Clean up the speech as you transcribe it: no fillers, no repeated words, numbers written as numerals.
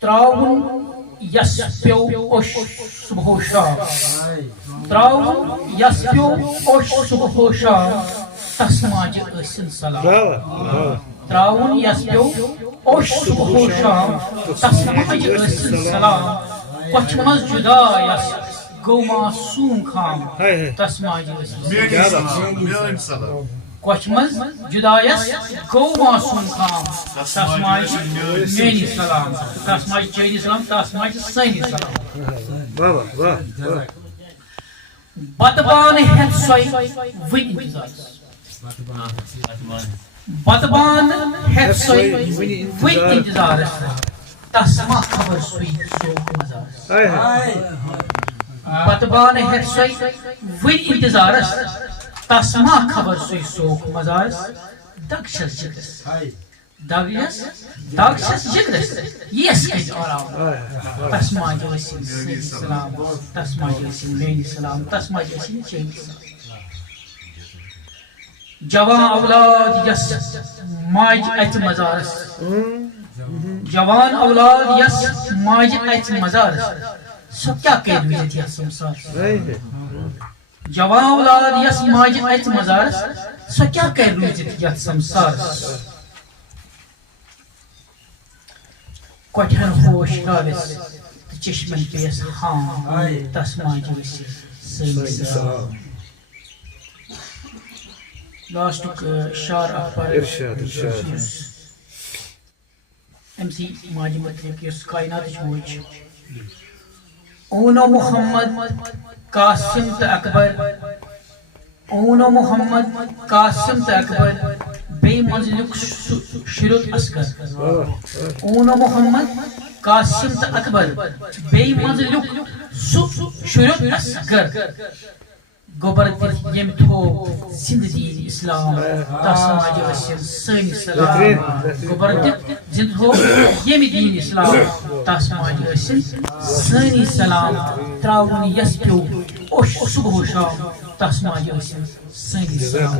تراون یس پیو اوش صبح و شام تراون یس پیو اوش صبح و شام تس ماجہ ٲسِن سلام تراون یس پیو اوش صبح و شام تس ماجہ ٲسِن سلام کۄچھِ منٛز جُدا یس گوٚو معصوٗم خام تس ماجہ ٲسِن سلام کۄچھِ منٛز جُدا یس گوٚو معصوٗم خام تس ماجہ میٛٲنی سلام تس ماجہ چٲنی سلام تس ماجہ سٲنی سلام بتہٕ بانہٕ ہٮ۪تھ سۄے وٕنۍ اِنتظارس بتہٕ بانہٕ ہٮ۪تھ سۄے وٕنۍ اِنتظارس تس ما خبر سُے صوف مزارس بتہٕ بانہٕ ہٮ۪تھ سۄے وٕنۍ اِنتظارس تس ما خبر سُے صوف مزارس دگ چھس جگرس دگ چھس جگرس یس کھژِ آرام تس ماجہِ ٲسِن سٲنۍ سلام تس ماجہِ ٲسِن میٛٲنی سلام تس ماجہِ ٲسِن چٲنی سلام جوان اولاد یس ماجہِ اَژِ مزارس جوان اولاد یس ماجہِ اَژِ مزارس سۄ کیٛاہ کرِ روٗزِتھ یتھ سمسارس جوان اولاد یس ماجہِ اَژِ مزارس سۄ کیٛاہ کرِ روٗزِتھ یتھ سمسارس کۄٹھٮ۪ن ہوش راوٮ۪س تہٕ چشمن پیٚیس ہام تس ماجہِ ٲسِن سٲنۍ سلام لاسٹُک شعر اکھ پرٕ یُس أمۍ سٕے ماجہِ متعلق یُس کایناتٕچ موج چھِ اونو محمد قاسم تہٕ اکبر اونو محمد قاسم تہٕ اکبر بیٚیہِ منزلُک سُہ شُرُت اصغر اونو محمد قاسم تہٕ اکبر بیٚیہِ منزلُک سُہ شُرُت اصغر گوبر دِتھ ییٚمۍ تھوٚو زِندٕ دیٖن اسلام تس ماجہِ ٲسِن سٲنۍ سلام گوبر دِتھ زِندٕ تھوٚو ییٚمہِ دیٖن اسلام تس ماجہِ ٲسِن سٲنی سلام تراوُن یس پیوٚو اوش صبح و شام تس ماجہِ ٲسِن سٲنی سلام